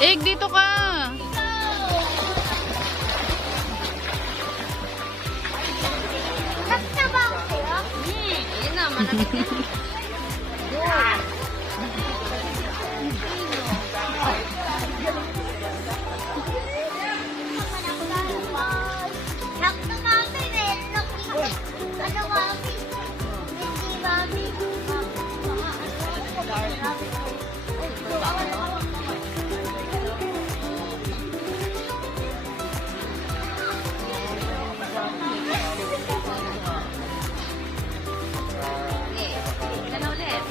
Egg, dito ka. Nakita ba ako sa'yo? Yun na, malapit yan. Nakita mami, meron ako. Ano mami? Hindi mami. Tignan na ulit.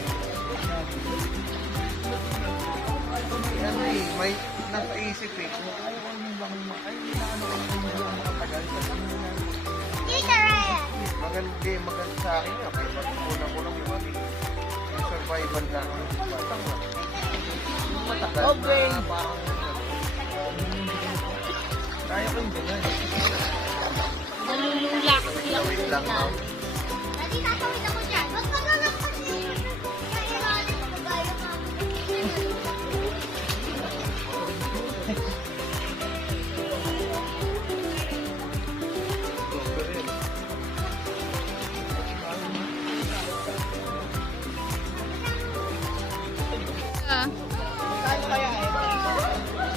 Yan eh, may nasa isip eh. Kung ayaw ko yung bangon mo, ay inaano ko yung hindi ako makatagal. Kasi Tita Ryan. maganda sa akin nga. Kaya matutunan ko lang yung yung survival lang. Batang lang. Matagal na parang kaya ko yung ganun. Nalulula kasi ako Wait lang sa now. Dati tatawid ako dyan. Ba't magalang kasi? Kaya ilalim ko gaya mami.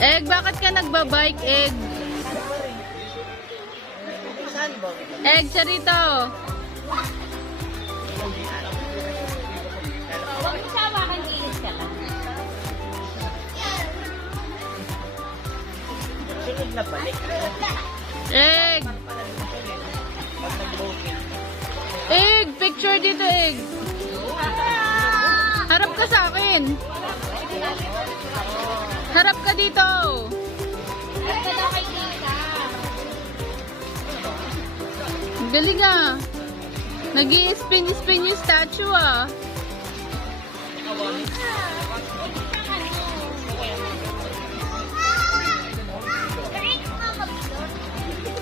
Egg, bakit ka nagbabike, Egg? Egg, sarito. Huwag mo sawa kang kilis ka lang. Sunod na balik. Egg. Egg, picture dito, Egg. Harap ka sa akin. Harap ka dito. Huwag ka daw kay tita. Ang galing ah. Nag-i-spin-spin yung statue ah.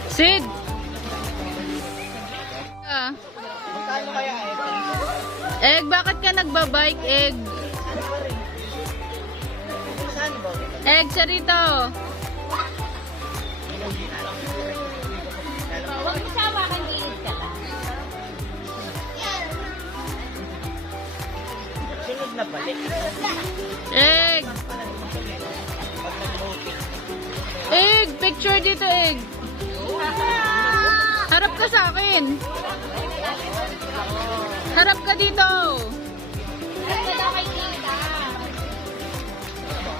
Sid. Ah. Magkano kaya eh? Egg, bakit ka nagbabike, Egg? Saan ba? Egg, sarito. Huwag mo sawa kang kilis ka lang. Sunod na balik. Egg. Egg, picture dito, Egg. Harap ka sa akin. Harap ka dito.